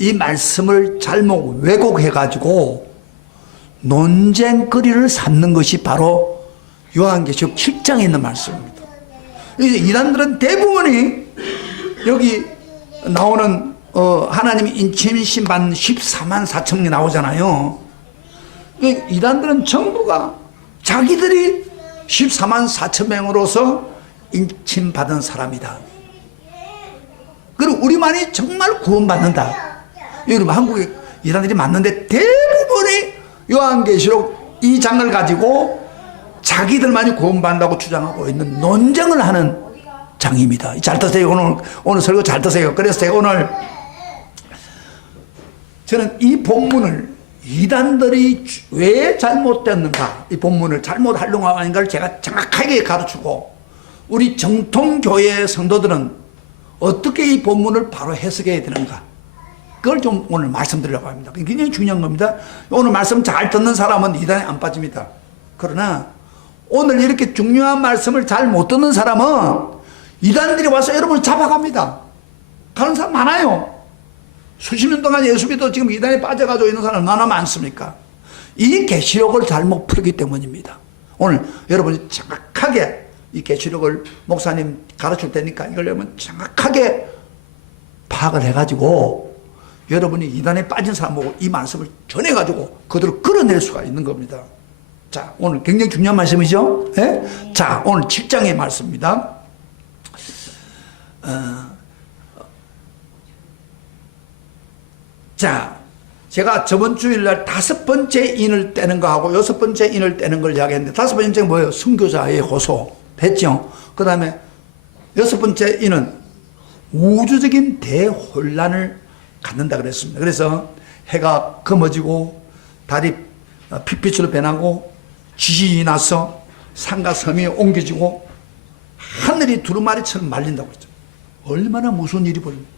이 말씀을 잘못 왜곡해가지고 논쟁거리를 삼는 것이 바로 요한계시록 7장에 있는 말씀입니다. 이단들은 대부분이 여기 나오는 하나님이 인침신 받는 14만 4천이 나오잖아요. 이단들은 전부가 자기들이 14만 4천 명으로서 인침받은 사람이다. 그리고 우리만이 정말 구원받는다. 여러분, 한국에 이단들이 맞는데 대부분이 요한계시록 2장을 가지고 자기들만이 구원받는다고 주장하고 있는 논쟁을 하는 장입니다. 잘 드세요. 오늘 설교 잘 드세요. 그래서 제가 오늘 저는 이 본문을 이단들이 왜 잘못됐는가, 이 본문을 잘못 활용하는가를 제가 정확하게 가르치고 우리 정통교회 성도들은 어떻게 이 본문을 바로 해석해야 되는가, 그걸 좀 오늘 말씀드리려고 합니다. 굉장히 중요한 겁니다. 오늘 말씀 잘 듣는 사람은 이단에 안 빠집니다. 그러나 오늘 이렇게 중요한 말씀을 잘 못 듣는 사람은 이단들이 와서 여러분을 잡아갑니다. 가는 사람 많아요. 수십 년 동안 예수 믿어 지금 이단에 빠져가지고 있는 사람 얼마나 많습니까? 이 계시록을 잘못 풀기 때문입니다. 오늘 여러분이 정확하게 이 계시록을 목사님 가르칠 테니까 이걸 여러분 정확하게 파악을 해가지고 여러분이 이단에 빠진 사람 보고 이 말씀을 전해가지고 그들을 끌어낼 수가 있는 겁니다. 자, 오늘 굉장히 중요한 말씀이죠. 네? 자, 오늘 7장의 말씀입니다. 자, 제가 저번 주일날 5번째 인을 떼는 거하고 6번째 인을 떼는 걸 이야기했는데, 5번째는 뭐예요? 순교자의 호소 했죠. 그 다음에 6번째 인은 우주적인 대혼란을 갖는다 그랬습니다. 그래서 해가 검어지고 달이 핏빛으로 변하고 지진이 나서 산과 섬이 옮겨지고 하늘이 두루마리처럼 말린다고 했죠. 얼마나 무서운 일이 벌립니다.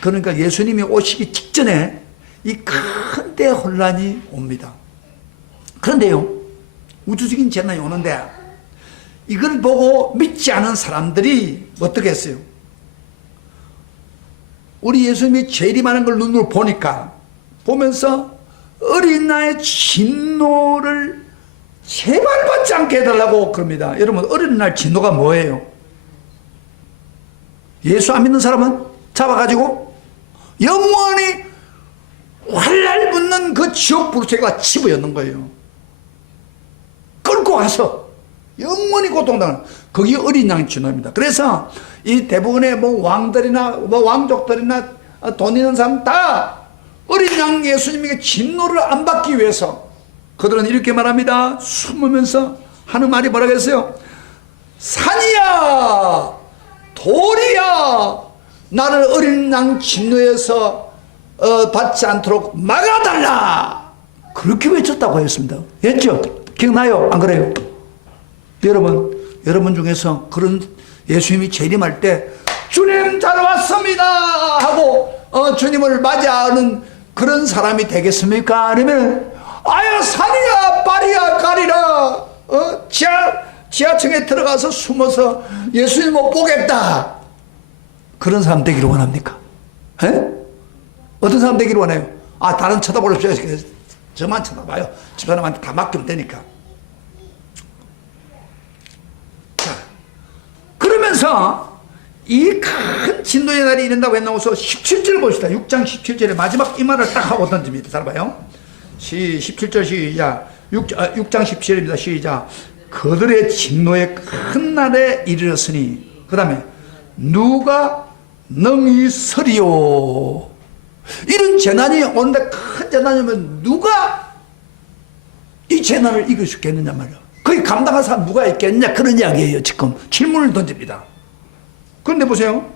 그러니까 예수님이 오시기 직전에 이 큰 대혼란이 옵니다. 그런데요, 우주적인 재난이 오는데 이걸 보고 믿지 않은 사람들이 어떻게 했어요? 우리 예수님이 재림하는 걸 눈으로 보면서 어린 나의 진노를 제발 받지 않게 해달라고 그럽니다. 여러분, 어린 날 진노가 뭐예요? 예수 안 믿는 사람은 잡아가지고 영원히 활날 붙는 그 지옥 불새가 집어였는 거예요. 끌고 가서 영원히 고통당하는, 그게 어린 양의 진노입니다. 그래서 이 대부분의 왕들이나 왕족들이나 돈 있는 사람 다 어린 양 예수님에게 진노를 안 받기 위해서 그들은 이렇게 말합니다. 숨으면서 하는 말이 뭐라고 했어요? 산이야, 돌이야, 나를 어린 양 진노에서 받지 않도록 막아달라, 그렇게 외쳤다고 했습니다. 했죠? 기억나요? 안 그래요? 여러분 중에서 그런 예수님이 재림할 때 주님 잘 왔습니다 하고 주님을 맞이하는 그런 사람이 되겠습니까? 아니면 아야 산이야 발이야 가리라, 지하층에 들어가서 숨어서 예수님 못 보겠다, 그런 사람 되기를 원합니까? 에? 어떤 사람 되기를 원해요? 다른 쳐다보십시오. 저만 쳐다봐요. 집사람한테 다 맡기면 되니까. 자, 그러면서 이 큰 진노의 날이 이른다고 해놓고서 17절 봅시다. 6장 17절에 마지막 이 말을 딱 하고 던집니다. 잘 봐요. 17절 시작. 6장 17절입니다. 시작. 그들의 진노의 큰 날에 이르렀으니, 그 다음에 누가 능히 서리요. 이런 재난이 오는데, 큰 재난이면 누가 이 재난을 이길 수 있겠느냐 말이야. 거기 감당할 사람 누가 있겠냐, 그런 이야기예요. 지금 질문을 던집니다. 그런데 보세요,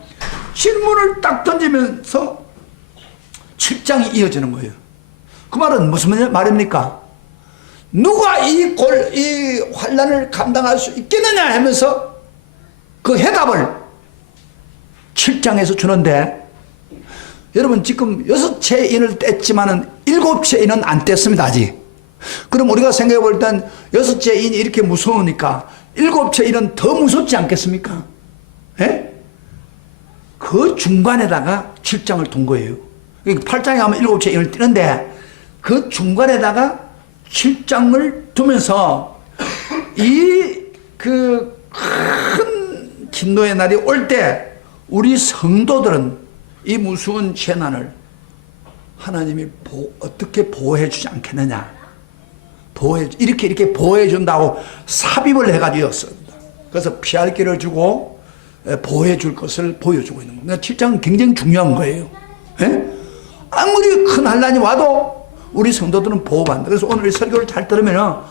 질문을 딱 던지면서 7장이 이어지는 거예요. 그 말은 무슨 말입니까? 누가 이 환난을 감당할 수 있겠느냐 하면서 그 해답을 7장에서 주는데, 여러분 지금 6채 인을 뗐지만은 7채 인은 안 뗐습니다, 아직. 그럼 우리가 생각해 볼 땐 6채 인이 이렇게 무서우니까 7채 인은 더 무섭지 않겠습니까? 예? 그 중간에다가 7장을 둔 거예요. 8장에 가면 7채 인을 띄는데 그 중간에다가 7장을 두면서 이 그 큰 진노의 날이 올 때 우리 성도들은 이 무서운 재난을 하나님이 어떻게 보호해 주지 않겠느냐. 이렇게 보호해 준다고 삽입을 해가지고였습니다. 그래서 피할 길을 주고 보호해 줄 것을 보여주고 있는 겁니다. 7장은 굉장히 중요한 거예요. 예? 아무리 큰 환란이 와도 우리 성도들은 보호받는다. 그래서 오늘 이 설교를 잘 들으면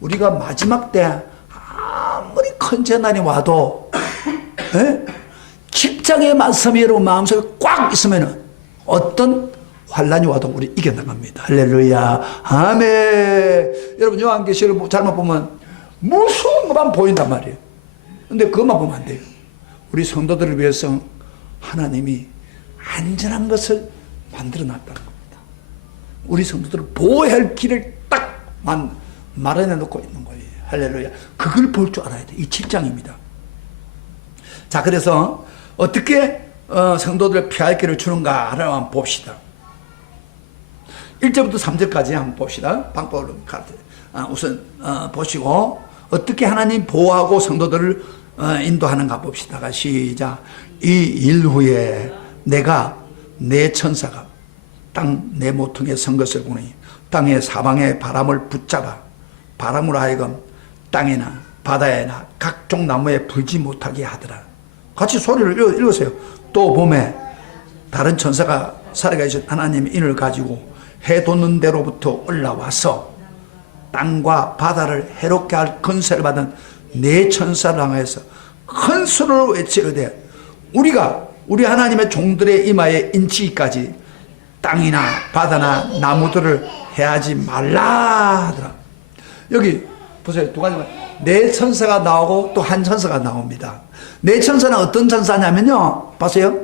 우리가 마지막 때 아무리 큰 재난이 와도 십자가의 말씀이 여러분 마음속에 꽉 있으면 어떤 환란이 와도 우리 이겨나갑니다. 할렐루야. 아멘. 여러분 요한계시를 잘못 보면 무서운 것만 보인단 말이에요. 근데 그것만 보면 안 돼요. 우리 성도들을 위해서 하나님이 안전한 것을 만들어 놨다는 겁니다. 우리 성도들을 보호할 길을 딱 마련해 놓고 있는 거예요. 할렐루야. 그걸 볼 줄 알아야 돼. 이 7장입니다. 자, 그래서 어떻게 성도들을 피할 길을 주는가를 한번 봅시다. 1절부터 3절까지 한번 봅시다. 방법으로 우선 보시고 어떻게 하나님 보호하고 성도들을 인도하는가 봅시다. 시작. 이 일 후에 내가 내 천사가 땅 내 모퉁이에 선 것을 보니 땅의 사방의 바람을 붙잡아 바람으로 하여금 땅이나 바다에나 각종 나무에 불지 못하게 하더라. 같이 소리를 읽으세요. 또 봄에 다른 천사가 살아계신 하나님의 인을 가지고 해 돋는 데로부터 올라와서 땅과 바다를 해롭게 할 권세를 받은 네 천사를 향해서 큰 소리로 외치되 우리가 우리 하나님의 종들의 이마에 인치기까지 땅이나 바다나 나무들을 해하지 말라 하더라. 여기 보세요. 두 가지만. 네 천사가 나오고 또 한 천사가 나옵니다. 네 천사는 어떤 천사냐면요. 보세요.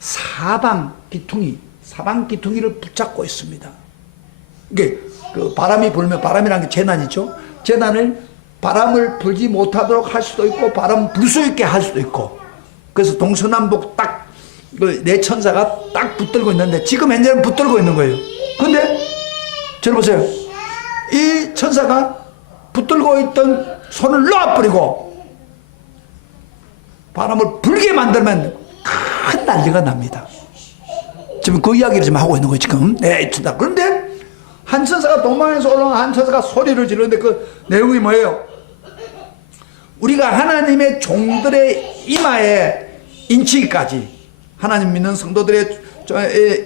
사방 기퉁이를 붙잡고 있습니다. 이게 그 바람이 불면, 바람이라는 게 재난이죠. 재난을 바람을 불지 못하도록 할 수도 있고 바람 불 수 있게 할 수도 있고. 그래서 동서남북 딱 네 천사가 딱 붙들고 있는데 지금 현재는 붙들고 있는 거예요. 근데 저를 보세요. 이 천사가 붙들고 있던 손을 놔버리고 바람을 불게 만들면 큰 난리가 납니다. 지금 그 이야기를 지금 하고 있는 거예요. 지금 네 천사. 그런데 한 천사가 도망에서 올라온 한 천사가 소리를 지르는데 그 내용이 뭐예요? 우리가 하나님의 종들의 이마에 인치기까지, 하나님 믿는 성도들의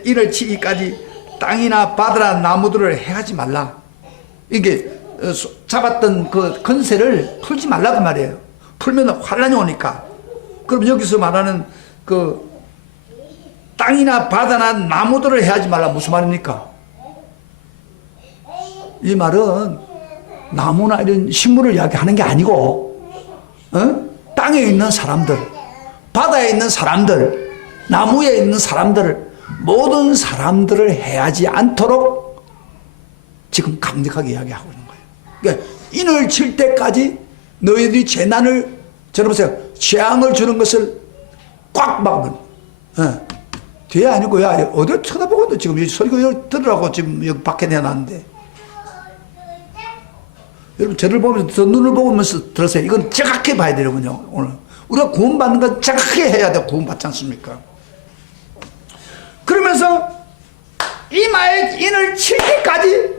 일을 치기까지 땅이나 바다나 나무들을 해하지 말라. 이게 잡았던 그 건세를 풀지 말라 그 말이에요. 풀면 환란이 오니까. 그럼 여기서 말하는 그 땅이나 바다나 나무들을 해하지 말라 무슨 말입니까? 이 말은 나무나 이런 식물을 이야기하는 게 아니고 땅에 있는 사람들, 바다에 있는 사람들, 나무에 있는 사람들, 모든 사람들을 해하지 않도록 지금 강력하게 이야기하고 있는 거예요. 그러니까 인을 칠 때까지 너희들이 재난을, 저러보세요. 재앙을 주는 것을 꽉 막으면, 뒤에 아니고, 야, 어디 쳐다보고 있는데 지금 설교 들으라고 지금 여기 밖에 내놨는데. 여러분, 저를 보면서 눈을 보면서 들으세요. 이건 정확히 봐야 되거든요, 오늘. 우리가 구원받는 건 정확히 해야 돼, 구원받지 않습니까? 그러면서 이마에 인을 칠 때까지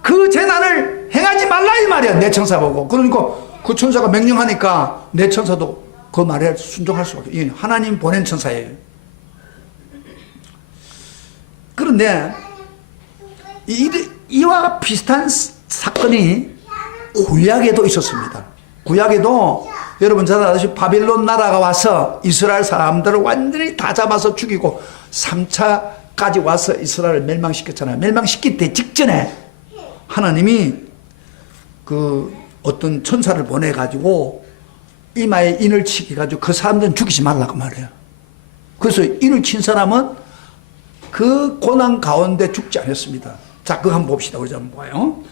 그 재난을 행하지 말라 이 말이야. 내 천사 보고. 그러니까 그 천사가 명령하니까 내 천사도 그 말에 순종할 수밖에 없어요. 하나님 보낸 천사예요. 그런데 이와 비슷한 사건이 구약에도 있었습니다. 구약에도 여러분 잘 아시죠? 바빌론 나라가 와서 이스라엘 사람들을 완전히 다 잡아서 죽이고 3차까지 와서 이스라엘을 멸망시켰잖아요. 멸망시킬 때 직전에 하나님이 그 어떤 천사를 보내가지고 이마에 인을 치게 가지고 그 사람들은 죽이지 말라고 말해요. 그래서 인을 친 사람은 그 고난 가운데 죽지 않았습니다. 자, 그거 한번 봅시다. 우리 한번 봐요.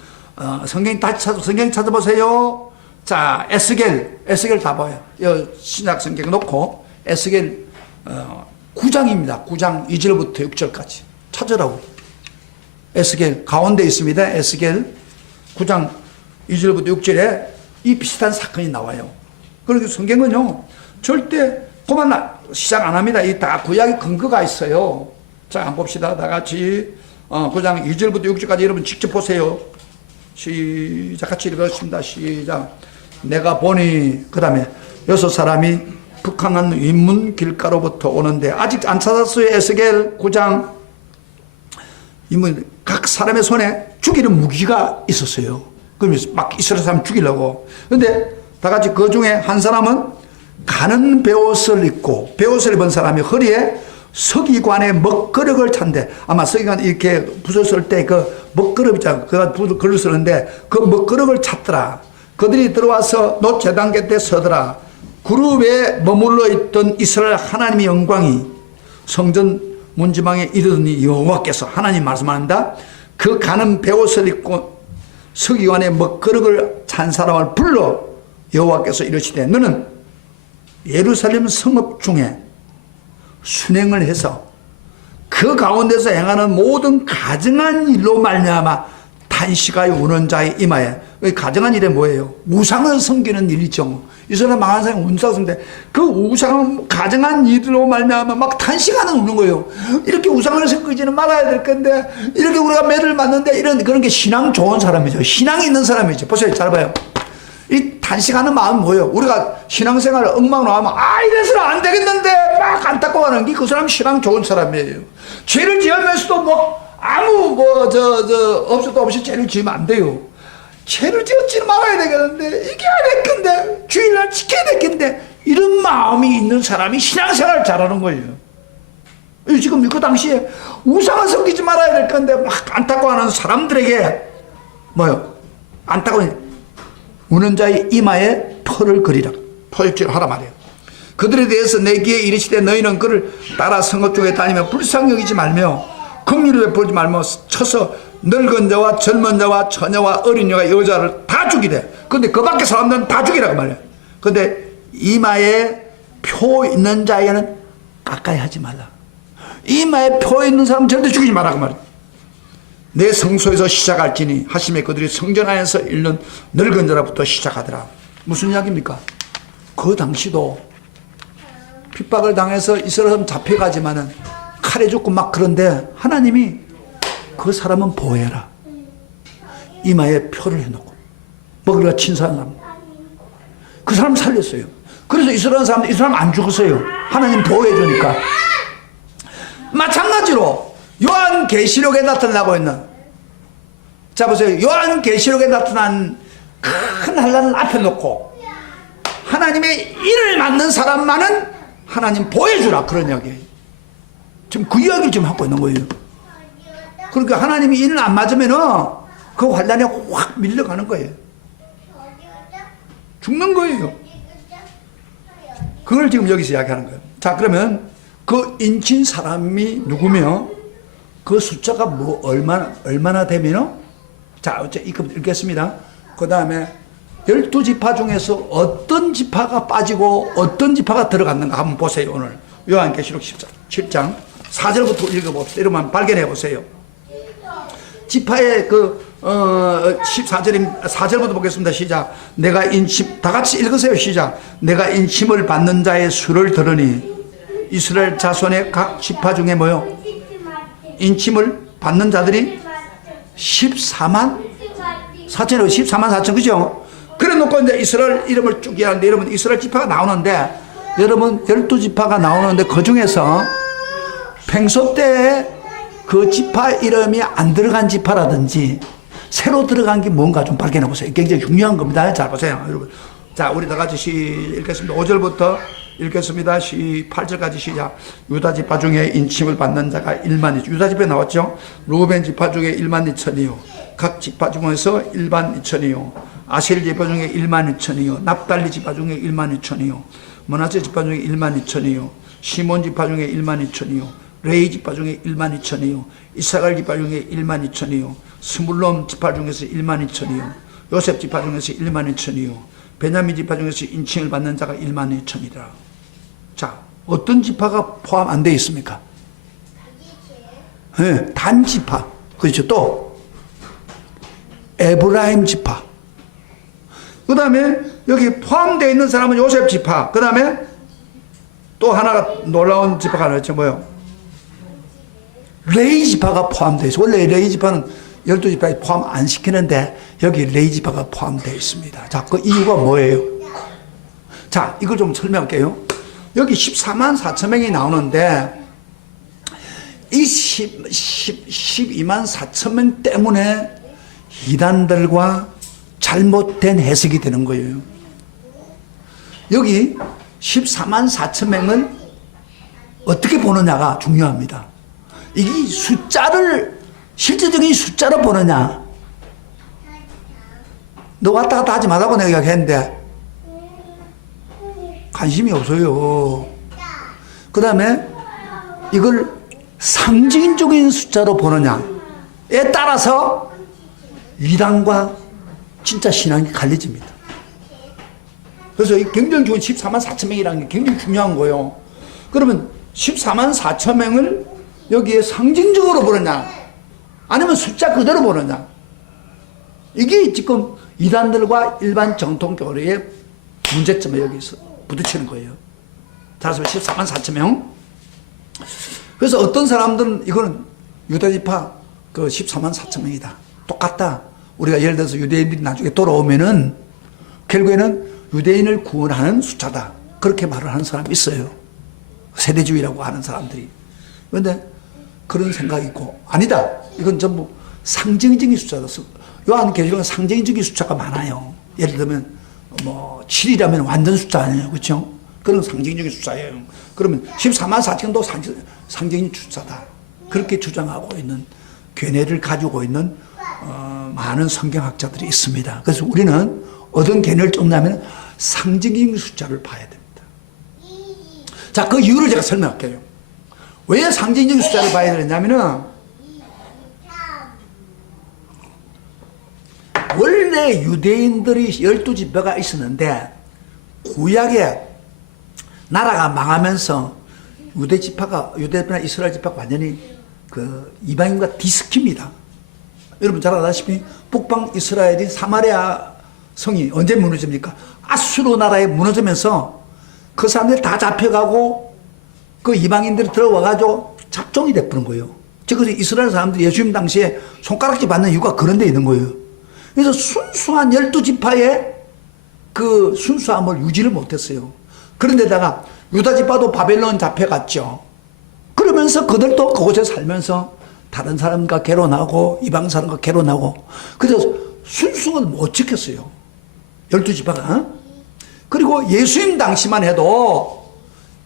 성경 찾아보세요. 자, 에스겔 다 봐요. 신약 성경 놓고 에스겔 9장입니다. 9장 2절부터 6절까지 찾으라고. 에스겔 가운데 있습니다. 에스겔 9장 2절부터 6절에 이 비슷한 사건이 나와요. 그러니까 성경은요 절대 그만 시작 안 합니다. 이 다 구약의 근거가 있어요. 자, 한번 봅시다. 다 같이 9장 2절부터 6절까지 여러분 직접 보세요. 시작. 같이 읽었습니다. 시작. 내가 보니, 그 다음에 6사람이 북한한 윗문 길가로부터 오는데 아직 안 찾았어요. 에스겔 9장. 각 사람의 손에 죽이는 무기가 있었어요. 그러면서 막 이스라엘 사람 죽이려고. 근데 다 같이 그 중에 한 사람은 가는 베옷을 입고, 베옷을 입은 사람이 허리에 서기관의 먹그릇을 찬대. 아마 서기관 이렇게 부서쓸 때 그 먹그릇 있잖아. 그가 글을 쓰는데 그 먹그릇을 찼더라. 그들이 들어와서 노제단 곁에 서더라. 그룹에 머물러 있던 이스라엘 하나님의 영광이 성전 문지방에 이르더니 여호와께서, 하나님 말씀한다. 그 가는 베옷을 입고 서기관의 먹그릇을 찬 사람을 불러 여호와께서 이르시되 너는 예루살렘 성읍 중에 순행을 해서 그 가운데서 행하는 모든 가증한 일로 말미암아 탄식하여 우는 자의 이마에. 가증한 일이 뭐예요? 우상을 섬기는 일이죠. 이스라엘 망한 사람이 우상을 섬기는데 그 우상 가증한 일로 말미암아 막 탄식하는 우는 거예요. 이렇게 우상을 섬기지는 말아야 될 건데 이렇게 우리가 매를 맞는데 이런 그런 게 신앙 좋은 사람이죠. 신앙이 있는 사람이죠. 보세요. 잘 봐요. 이 탄식하는 마음은 뭐예요? 우리가 신앙생활을 엉망으로 하면 이래서는 안 되겠는데 막 안타까워하는 게 그 사람 신앙 좋은 사람이에요. 죄를 지으면서도 뭐 아무 없어도 없이 죄를 지으면 안 돼요. 죄를 지었지 말아야 되겠는데 이겨야 될 건데 주일날 지켜야 될 건데 이런 마음이 있는 사람이 신앙생활을 잘하는 거예요. 지금 그 당시에 우상을 섬기지 말아야 될 건데 막 안타까워하는 사람들에게 뭐요? 안타까운 우는 자의 이마에 퍼를 그리라. 포획질 하라 말이에요. 그들에 대해서 내기에 이르시되 너희는 그를 따라 성읍 중에 다니며 불쌍히 여기지 말며 긍휼을 베풀지 말며 쳐서 늙은 자와 젊은 자와 처녀와 어린 여와 여자를 다 죽이래. 근데 그 밖에 사람들은 다 죽이라고 말이야. 근데 이마에 표 있는 자에게는 가까이 하지 말라. 이마에 표 있는 사람 절대 죽이지 말라고 말이야. 내 성소에서 시작할지니 하심에 그들이 성전 안에서 잃는 늙은 자로부터 시작하더라. 무슨 이야기입니까? 그 당시도 핍박을 당해서 이스라엘 사람 잡혀가지만은 칼에 죽고 막 그런데 하나님이 그 사람은 보호해라. 이마에 표를 해놓고 먹으리가 친 사람 그 사람 살렸어요. 그래서 이스라엘 사람들 이 사람 안 죽었어요. 하나님 보호해 주니까. 마찬가지로 요한계시록에 나타나고 있는, 자 보세요. 요한계시록에 나타난 큰 환난을 앞에 놓고 하나님의 일을 맡는 사람만은 하나님 보호해주라 그런 이야기예요. 지금 그 이야기를 지금 하고 있는 거예요. 그러니까 하나님이 일을 안 맞으면은 그 환난에 확 밀려가는 거예요. 죽는 거예요. 그걸 지금 여기서 이야기하는 거예요. 자, 그러면 그 인친 사람이 누구며 그 숫자가 뭐 얼마나 되면요? 자, 어째 이거 읽겠습니다. 그 다음에 12지파 중에서 어떤 지파가 빠지고 어떤 지파가 들어갔는가 한번 보세요. 오늘 요한계시록 17장 4절부터 읽어봅시다. 여러분 발견해 보세요. 지파의 4절부터 보겠습니다. 시작. 내가 인침, 다 같이 읽으세요. 시작. 내가 인침을 받는 자의 수를 들으니 이스라엘 자손의 각 지파 중에 뭐요? 인침을 받는 자들이 14만 4천이고 14만 4천, 그죠? 그래 놓고 이제 이스라엘 이름을 쭉 이야기하는데, 여러분 이스라엘 지파가 나오는데, 여러분 12지파가 나오는데 그 중에서 평소 때 그 지파 이름이 안 들어간 지파라든지 새로 들어간 게 뭔가 좀 발견해 보세요. 굉장히 중요한 겁니다. 잘 보세요, 여러분. 자, 우리 다 같이 읽겠습니다. 5절부터 읽겠습니다. 8절까지 시작. 유다 지파 중에 인침을 받는 자가 1만 2천. 유다 지파에 나왔죠. 루벤 지파 중에 1만 2천이요. 각 지파 중에서 1만 2천이요. 아셀 지파 중에 1만 2천이요. 납달리 지파 중에 1만 2천이요. 므낫세 지파 중에 1만 2천이요. 시몬 지파 중에 1만 2천이요. 레이 지파 중에 1만 2천이요. 이사갈 지파 중에 1만 2천이요. 스물론 지파 중에서 1만 2천이요. 요셉 지파 중에서 1만 2천이요. 베냐민 지파 중에서 인칭을 받는 자가 1만 2천이라. 자, 어떤 지파가 포함 안 되어 있습니까? 네, 단 지파. 그렇죠. 또 에브라임 지파. 그 다음에 여기 포함되어 있는 사람은 요셉 지파. 그 다음에 또 하나가 놀라운 지파가 하나 있죠. 뭐요? 레위 지파가 포함되어 있어요. 원래 레위 지파는 12지파에 포함 안 시키는데 여기 레위 지파가 포함되어 있습니다. 자, 그 이유가 뭐예요? 자, 이걸 좀 설명할게요. 여기 14만 4천 명이 나오는데 이 12만 4천 명 때문에 이단들과 잘못된 해석이 되는 거예요. 여기 14만 4천 명을 어떻게 보느냐가 중요합니다. 이게 숫자를 실제적인 숫자로 보느냐. 너 왔다 갔다 하지 말라고 내가 이야기했는데 관심이 없어요. 그 다음에 이걸 상징적인 숫자로 보느냐에 따라서 이단과 진짜 신앙이 갈려집니다. 그래서 굉장히 좋은 14만 4천 명이라는 게 굉장히 중요한 거예요. 그러면 14만 4천 명을 여기에 상징적으로 보느냐 아니면 숫자 그대로 보느냐, 이게 지금 이단들과 일반 정통교리의 문제점을 여기서 부딪히는 거예요. 따라서 14만 4천 명. 그래서 어떤 사람들은 이거는 유다지파 그 14만 4천 명이다. 똑같다. 우리가 예를 들어서 유대인들이 나중에 돌아오면은 결국에는 유대인을 구원하는 숫자다. 그렇게 말을 하는 사람이 있어요. 세대주의라고 하는 사람들이. 그런데 그런 생각이 있고, 아니다. 이건 전부 상징적인 숫자다. 요한계시록은 상징적인 숫자가 많아요. 예를 들면 뭐 7이라면 완전 숫자 아니에요. 그렇죠? 그런 상징적인 숫자예요. 그러면 14만 4천도 상징적인 숫자다. 그렇게 주장하고 있는 견해를 가지고 있는 많은 성경학자들이 있습니다. 그래서 우리는 어떤 견해를 쫓냐면 상징적인 숫자를 봐야 됩니다. 자, 그 이유를 제가 설명할게요. 왜 상징적인 숫자를 봐야 되느냐면은 원래 유대인들이 12지파가 있었는데 구약에 나라가 망하면서 유대지파나 이스라엘 지파가 완전히 그 이방인과 뒤섞입니다. 여러분 잘 아다시피 북방 이스라엘이 사마리아 성이 언제 무너집니까? 아수르 나라에 무너지면서 그 사람들이 다 잡혀가고 그 이방인들이 들어와가지고 잡종이 돼버린 거예요. 그래서 이스라엘 사람들이 예수님 당시에 손가락질 받는 이유가 그런 데 있는 거예요. 그래서 순수한 12지파의 그 순수함을 유지를 못했어요. 그런데다가 유다지파도 바벨론 잡혀갔죠. 그러면서 그들도 그곳에 살면서 다른 사람과 개론하고 이방 사람과 개론하고, 그래서 순수를 못 지켰어요. 12지파가. 그리고 예수님 당시만 해도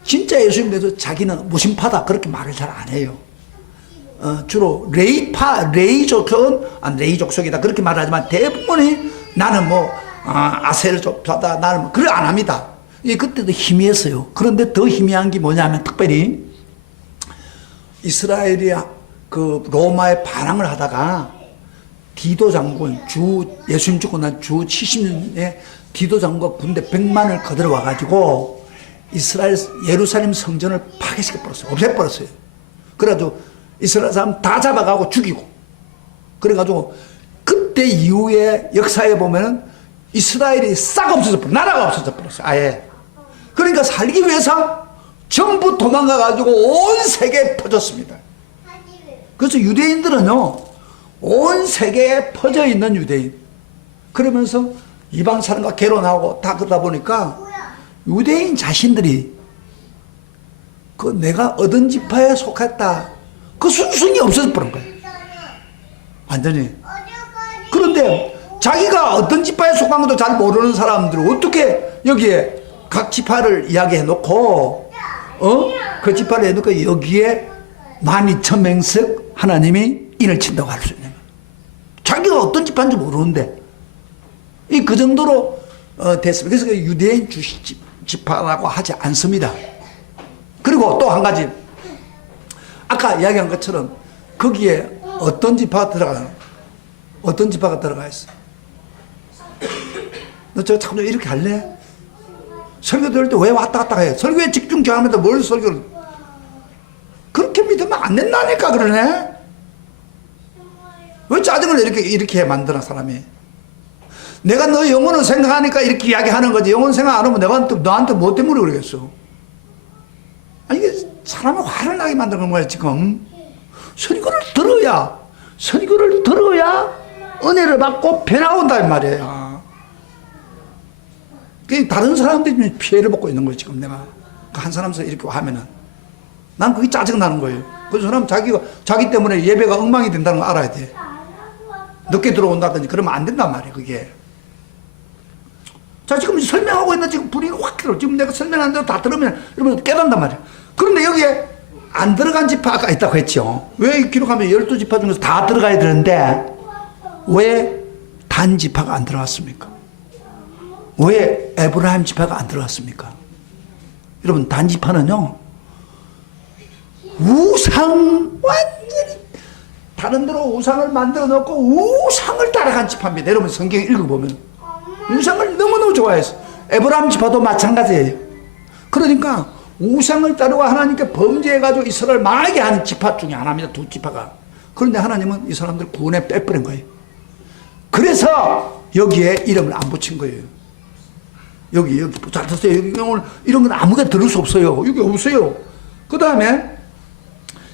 진짜 예수님 돼서 자기는 무신파다 그렇게 말을 잘 안 해요. 주로 레이 족속이다 그렇게 말하지만 대부분이 나는 뭐 아셀 족속이다 나는 뭐 그래 안 합니다. 그때도 희미했어요. 그런데 더 희미한 게 뭐냐면 특별히 이스라엘이 그 로마에 반항을 하다가 디도 장군 예수님 죽고 난 주 70년에 디도 장군과 군대 100만을 거들어 와가지고 이스라엘 예루살렘 성전을 파괴시켜버렸어요. 없애버렸어요. 그래가지고 이스라엘 사람 다 잡아가고 죽이고, 그래가지고 그때 이후에 역사에 보면은 이스라엘이 싹 없어져버렸어요. 나라가 없어져버렸어요. 아예. 그러니까 살기 위해서 전부 도망가가지고 온 세계에 퍼졌습니다. 그래서 유대인들은요, 온 세계에 퍼져 있는 유대인. 그러면서 이방 사람과 결혼하고 다 그러다 보니까 유대인 자신들이 그 내가 어떤 지파에 속했다. 그 순순히 없어져 버린 거예요. 완전히. 그런데 자기가 어떤 지파에 속한 것도 잘 모르는 사람들은 어떻게 여기에 각 지파를 이야기해 놓고, 그 지파를 해놓고 여기에 12,000명씩 하나님이 인을 친다고 할 수 있는 거예요. 자기가 어떤 지파인지 모르는데, 그 정도로 됐습니다. 그래서 유대인 지파라고 하지 않습니다. 그리고 또 한 가지, 아까 이야기한 것처럼 거기에 어떤 지파가 들어가요? 어떤 지파가 들어가 있어? 너 저 자꾸 이렇게 할래? 설교 들을 때 왜 왔다 갔다 해요? 설교에 집중 교하면서 뭘 설교를. 그렇게 믿으면 안 된다니까, 그러네? 왜 짜증을 이렇게 만드나, 사람이? 내가 너 영혼을 생각하니까 이렇게 이야기하는 거지. 영혼 생각 안 하면 내가 너한테 뭐 때문에 그러겠어? 아니, 이게 사람을 화를 나게 만드는 거야, 지금. 설교를 들어야 은혜를 받고 변화온다, 이 말이야. 다른 사람들이 피해를 받고 있는 거야, 지금 내가. 한 사람에서 이렇게 하면은. 난 그게 짜증나는 거예요. 그 사람 자기 때문에 예배가 엉망이 된다는 거 알아야 돼. 늦게 들어온다든지 그러면 안 된단 말이에요, 그게. 자, 지금 설명하고 있는 지금 분위기가 확 들어. 지금 내가 설명한 대로 다 들으면 여러분 깨닫단 말이에요. 그런데 여기에 안 들어간 지파가 있다고 했죠. 왜 기록하면 12지파 중에서 다 들어가야 되는데 왜 단 지파가 안 들어갔습니까? 왜 에브라임 지파가 안 들어갔습니까? 여러분, 단 지파는요, 완전히 다른 데로 우상을 만들어 놓고 우상을 따라간 지파입니다. 여러분 성경 읽어보면 우상을 너무너무 좋아해서. 에브라임 지파도 마찬가지예요. 그러니까 우상을 따르고 하나님께 범죄해가지고 이스라엘을 망하게 하는 지파 중에 하나입니다. 두 지파가. 그런데 하나님은 이 사람들 구원에 빼버린 거예요. 그래서 여기에 이름을 안 붙인 거예요. 여기 잘 들으세요. 여기 오늘 이런 건 아무나 들을 수 없어요. 여기 없어요. 그 다음에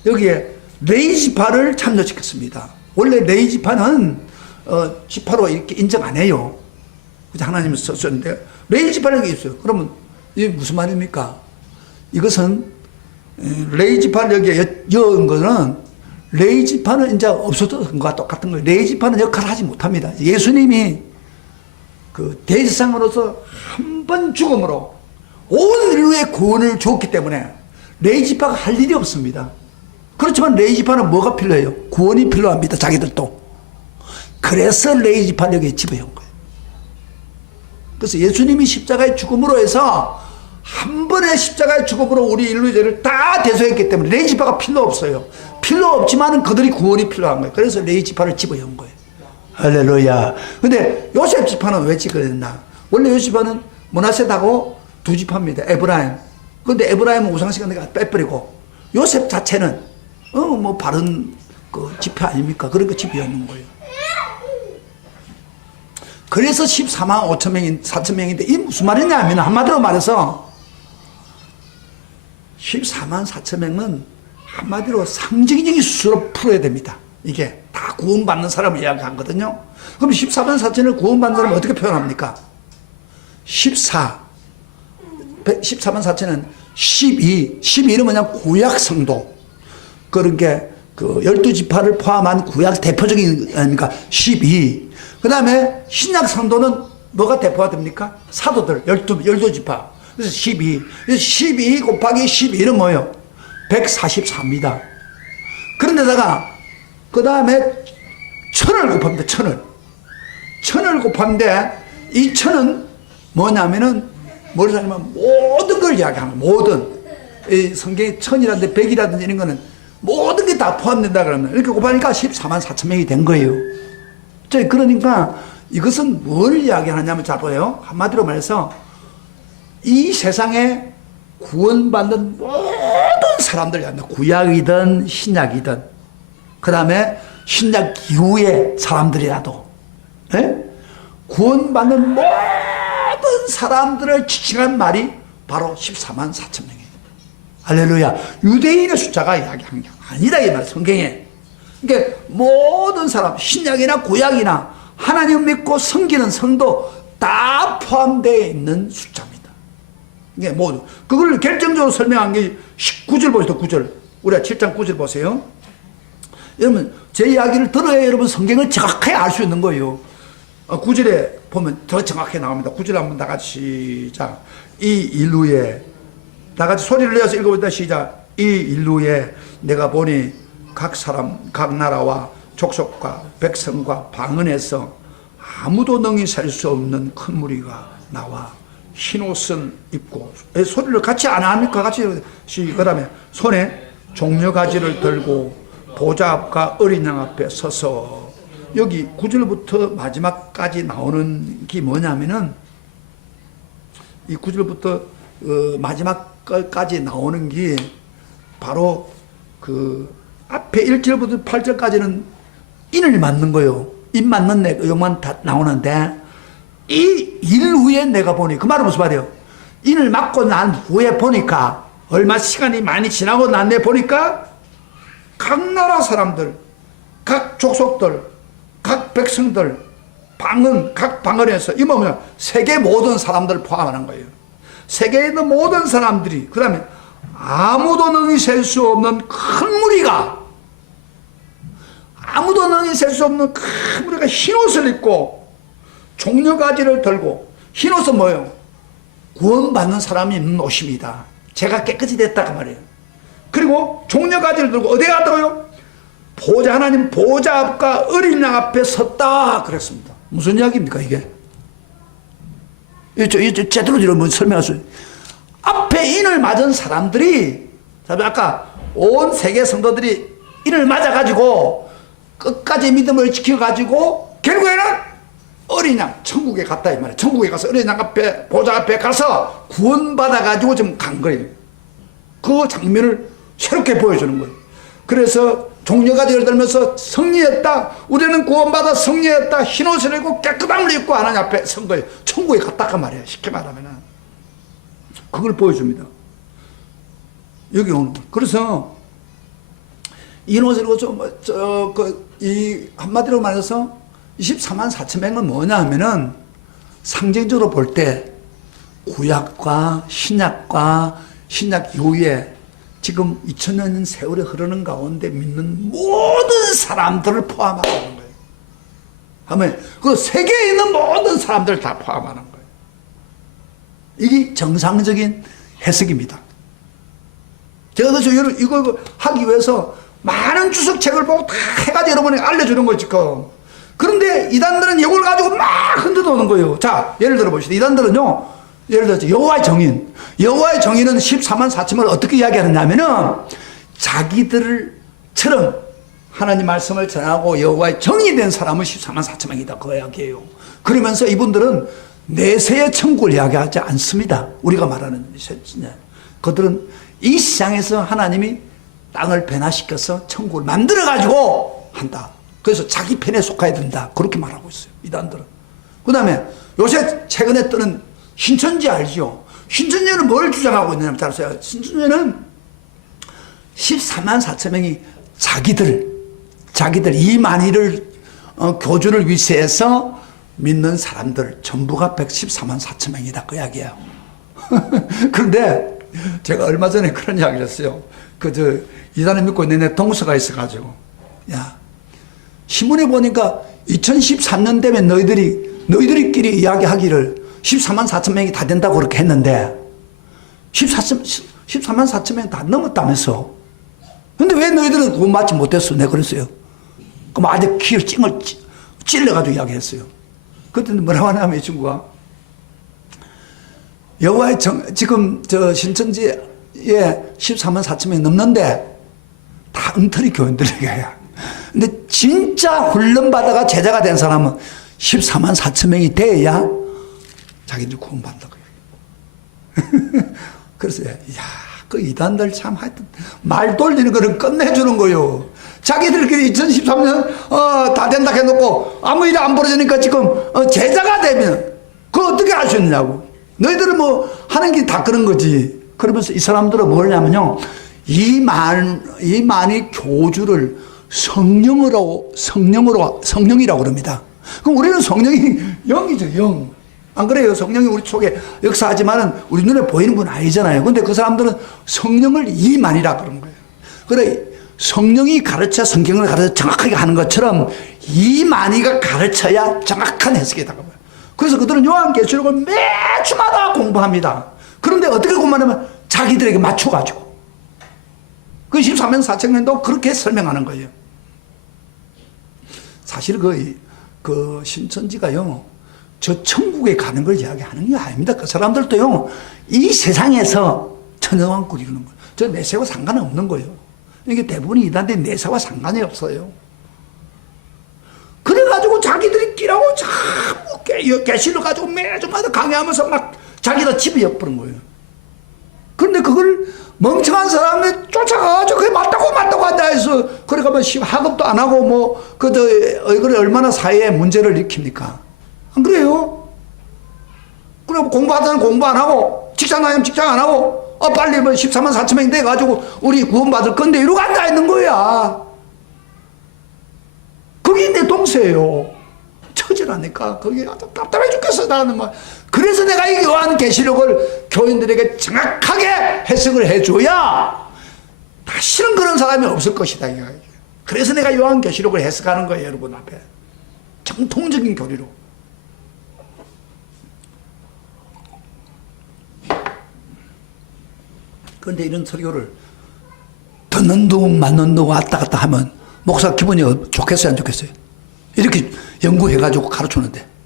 여기에 레위 지파를 참여시켰습니다. 원래 레위 지파는 지파로 이렇게 인정 안 해요. 하나님이 썼는데 레위 지파라는 게 있어요. 그러면 이게 무슨 말입니까? 이것은 레위 지파를 여기에 여은 거는 레위 지파는 이제 없어졌던 것과 똑같은 거예요. 레위 지파는 역할을 하지 못합니다. 예수님이 그 대제사장으로서 한 번 죽음으로 온 인류의 구원을 줬기 때문에 레위 지파가 할 일이 없습니다. 그렇지만 레위 지파는 뭐가 필요해요? 구원이 필요합니다. 자기들도. 그래서 레위 지파를 여기에 집어온 거예요. 그래서 예수님이 십자가의 죽음으로 해서 한 번의 십자가의 죽음으로 우리 인류의 죄를 다 대속했기 때문에 레위 지파가 필요 없어요. 필요 없지만 그들이 구원이 필요한 거예요. 그래서 레위 지파를 집어온 거예요. 할렐루야. 근데 요셉 지파는 왜 집어냈나? 원래 요셉 지파는 므낫세하고 두 지파입니다. 에브라임. 근데 에브라임은 우상시간 내가 빼버리고 요셉 자체는 뭐 바른 그 지파 아닙니까? 그러니까 집어였는 거예요. 그래서 14만 5천 명인 4천 명인데 이 무슨 말이냐 하면 한마디로 말해서 14만 4천 명은 한마디로 상징적인 수로 풀어야 됩니다. 이게 다 구원받는 사람을 이야기하거든요. 그럼 14만 4천을 구원받는 사람을 어떻게 표현합니까? 14만 4천은 12는 뭐냐? 구약 성도. 그런 게 그 12지파를 포함한 구약 대표적인 아닙니까? 12. 그 다음에 신약 성도는 뭐가 대표가 됩니까? 사도들 12지파. 그래서 12. 그래서 12 곱하기 12는 뭐예요? 144입니다. 그런데다가 그 다음에 1000을 곱합니다. 1000을 곱하는데 이 1000은 뭐냐면은 뭐를 하냐면 모든 걸 이야기하는 거예요. 모든 이 성경에 1000이라든지 100이라든지 이런 거는 모든 게 다 포함된다 그러면 이렇게 곱하니까 14만 4천 명이 된 거예요. 그러니까 이것은 뭘 이야기하냐면 잘 보여요. 한마디로 말해서 이 세상에 구원받는 모든 사람들이 구약이든 신약이든 그 다음에 신약 이후의 사람들이라도 구원받는 모든 사람들을 지칭한 말이 바로 14만 4천 명이에요. 할렐루야. 유대인의 숫자가 이야기한 게 아니다 이 말 성경에. 그러니까 모든 사람 신약이나 구약이나 하나님 믿고 섬기는 성도 다 포함되어 있는 숫자입니다. 이게 모두 그걸 결정적으로 설명한 게 9절 보세요. 9절 우리가 7장 9절 보세요. 여러분 제 이야기를 들어야 여러분 성경을 정확하게 알 수 있는 거예요. 9절에 보면 더 정확하게 나옵니다. 9절 한번 다 같이 시작. 이 인류에 다 같이 소리를 내어서 읽어보자. 시작. 이 인류에 내가 보니 각 사람 각 나라와 족속과 백성과 방언에서 아무도 능히 살 수 없는 큰 무리가 나와 흰옷을 입고 소리를 같이 안 합니까? 같이 그 다음에 손에 종려가지를 들고 보좌 앞과 어린 양 앞에 서서 여기 9절부터 마지막까지 나오는 게 뭐냐면은 이 9절부터 마지막까지 나오는 게 바로 그 앞에 1절부터 8절까지는 인을 맞는 거요. 인 맞는 내용만 다 나오는데 이 일 후에 내가 보니, 그 말은 무슨 말이에요? 인을 맞고 난 후에 보니까, 얼마 시간이 많이 지나고 난 데 보니까 각 나라 사람들, 각 족속들, 각 백성들, 각 방언에서, 이 뭐냐, 세계 모든 사람들을 포함하는 거예요. 세계에 있는 모든 사람들이, 그 다음에 아무도 능히 셀 수 없는 큰 무리가, 아무도 능히 셀 수 없는 큰 무리가 흰옷을 입고 종려가지를 들고, 흰옷은 뭐예요? 구원받는 사람이 입는 옷입니다. 제가 깨끗이 됐다 그 말이에요. 그리고 종려가지를 들고 어디에 갔다고요? 하나님 보좌 앞과 어린 양 앞에 섰다 그랬습니다. 무슨 이야기입니까 이게? 제대로 여러분 설명하세요. 앞에 인을 맞은 사람들이, 아까 온 세계 성도들이 인을 맞아가지고 끝까지 믿음을 지켜가지고 결국에는 어린 양 천국에 갔다 이 말이에요. 천국에 가서 어린 양 앞에, 보좌 앞에 가서 구원받아가지고 지금 간 거예요. 그 장면을 새롭게 보여주는 거예요. 그래서 종려가지를 들면서 승리했다, 우리는 구원받아 승리했다, 흰옷을 입고 깨끗함을 입고 하나님 앞에 선 거예요. 천국에 갔다 그 말이에요. 쉽게 말하면 그걸 보여줍니다. 여기 오는 거예요. 그래서 흰옷을 입고 이 한마디로 말해서 24만 4천 명은 뭐냐 하면은, 상징적으로 볼 때 구약과 신약 이후에 지금 2000년 세월이 흐르는 가운데 믿는 모든 사람들을 포함하는 거예요. 하면 그 세계에 있는 모든 사람들을 다 포함하는 거예요. 이게 정상적인 해석입니다. 제가 그래서 이거 하기 위해서 많은 주석책을 보고 다 해가지고 여러분에게 알려주는 거예요 지금. 그런데 이단들은 이걸 가지고 막 흔들어오는 거예요. 자, 예를 들어 보시다. 이단들은요, 예를 들어서 여호와의 정인, 여호와의 정인은 14만 4천을 어떻게 이야기하느냐면은, 자기들처럼 하나님 말씀을 전하고 여호와의 정이 된 사람은 14만 4천 명이다 그 이야기예요. 그러면서 이분들은 내세의 천국을 이야기하지 않습니다. 우리가 말하는 그들은 이 시장에서 하나님이 땅을 변화시켜서 천국을 만들어 가지고 한다. 그래서 자기 편에 속아야 된다. 그렇게 말하고 있어요. 이단들은. 그 다음에 요새 최근에 뜨는 신천지 알죠? 신천지는 뭘 주장하고 있느냐면, 잘 보세요. 신천지는 14만 4천 명이 자기들 이만희를 교주를 위시해서 믿는 사람들 전부가 114만 4천 명이다 그 이야기예요. 그런데 제가 얼마 전에 그런 이야기를 했어요. 이단을 믿고 있는 내 동서가 있어가지고, 야, 신문에 보니까 2013년 되면 너희들끼리 이야기하기를 14만 4천 명이 다 된다고 그렇게 했는데 14만 4천 명이 다 넘었다면서. 근데 왜 너희들은 그거 맞지 못했어? 내가 그랬어요. 그럼 아주 귀를 찔러가지고 이야기했어요. 그때는 뭐라고 하냐면 이 친구가, 여호와의 지금 신천지에 14만 4천 명이 넘는데 다 엉터리 교인들에게. 근데 진짜 훈련받아가 제자가 된 사람은 14만 4천 명이 돼야 자기들 구원받는다고. 그래서 그 이단들 참 하여튼 말 돌리는 거는 끝내주는 거요. 자기들끼리 2013년 다 된다 해놓고 아무 일 안 벌어지니까 지금 제자가 되면 그거 어떻게 할 수 있냐고. 너희들은 뭐 하는 게 다 그런 거지. 그러면서 이 사람들은 뭐냐면요, 이만희 교주를 성령이라고 그럽니다. 그럼 우리는 성령이 영이죠, 영. 안 그래요? 성령이 우리 속에 역사하지만은 우리 눈에 보이는 분 아니잖아요. 근데 그 사람들은 성령을 이만이라 그러는 거예요. 그래, 성령이 가르쳐 성경을 가르쳐 정확하게 하는 것처럼 이만희가 가르쳐야 정확한 해석이 나가요. 그래서 그들은 요한계시록을 매주마다 공부합니다. 그런데 어떻게 공부하냐면 자기들에게 맞춰가지고. 그 14만 4천 년도 그렇게 설명하는 거예요. 사실 그 신천지가요, 저 천국에 가는 걸 이야기하는 게 아닙니다. 그 사람들도요, 이 세상에서 천연왕국 이루는 거예요. 저 내세와 상관은 없는 거예요. 이게 대부분이 이단데 내세와 상관이 없어요. 그래가지고 자기들이 끼라고 자꾸 계시를 가지고 매주마다 강의하면서 막 자기가 집이 엿보는 거예요. 그런데 그걸 멍청한 사람이 쫓아가가지고 그게 맞다고 한다 해서 그러니까 뭐 학업도 안 하고 뭐 그래 얼마나 사회에 문제를 일으킵니까? 안 그래요? 그리고 공부하자는 공부 안 하고 직장 다니면 직장 안 하고 빨리 뭐 14만 4천 명이 돼가지고 우리 구원받을 건데 이러고 앉아있는 거야. 그게 내 동서예요. 처절하니까 그게 아주 답답해 죽겠어 나는 뭐. 그래서 내가 이 요한계시록을 교인들에게 정확하게 해석을 해줘야 다시는 그런 사람이 없을 것이다. 그래서 내가 요한계시록을 해석하는 거예요. 여러분 앞에 정통적인 교리로. 그런데 이런 설교를 듣는 둥 맞는 둥 왔다 갔다 하면 목사 기분이 좋겠어요 안 좋겠어요? 이렇게 연구해가지고 가르치는데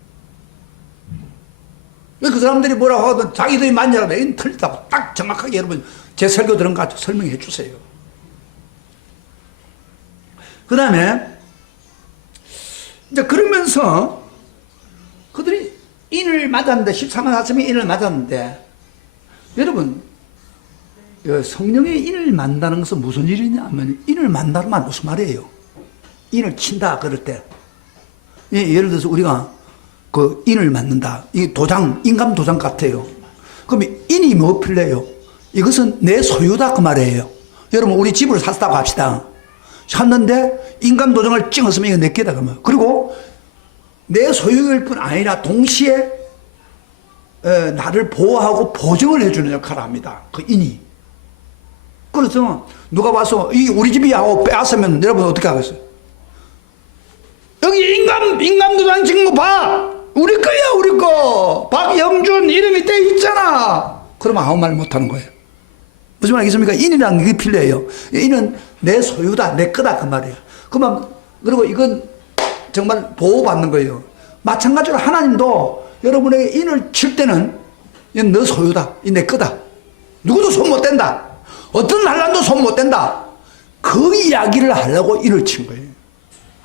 그 사람들이 뭐라고 하든 자기들이 맞냐고 이건 틀리다고 딱 정확하게 여러분 제 설교 들은 거 가지고 설명해 주세요. 그 다음에 이제 그러면서 그들이 인을 맞았는데 14만 4천명이 인을 맞았는데 여러분 성령의 인을 만다는 것은 무슨 일이냐 하면 인을 만다는 말 무슨 말이에요? 인을 친다 그럴 때 예를 들어서 우리가 그 인을 맞는다. 이 도장, 인감 도장 같아요. 그럼 인이 뭐 필래요? 이것은 내 소유다 그 말이에요. 여러분 우리 집을 샀다고 합시다. 샀는데 인감 도장을 찍었으면 이거 내 게다 그러면. 그리고 내 소유일 뿐 아니라 동시에 나를 보호하고 보증을 해주는 역할을 합니다. 그 인이. 그래서 누가 와서 이 우리 집이야 하고 빼앗으면 여러분 어떻게 하겠어요? 여기 인감 도장 찍은 거 봐! 우리 거야 우리 거! 박영준 이름이 떼 있잖아! 그러면 아무 말 못하는 거예요. 무슨 말 알겠습니까? 인이라는 게 필요해요. 인은 내 소유다 내 거다 그 말이에요. 그리고 이건 정말 보호받는 거예요. 마찬가지로 하나님도 여러분에게 인을 칠 때는 이건 너 소유다 이 내 거다. 누구도 손 못 댄다. 어떤 난란도 손 못 댄다. 그 이야기를 하려고 인을 친 거예요.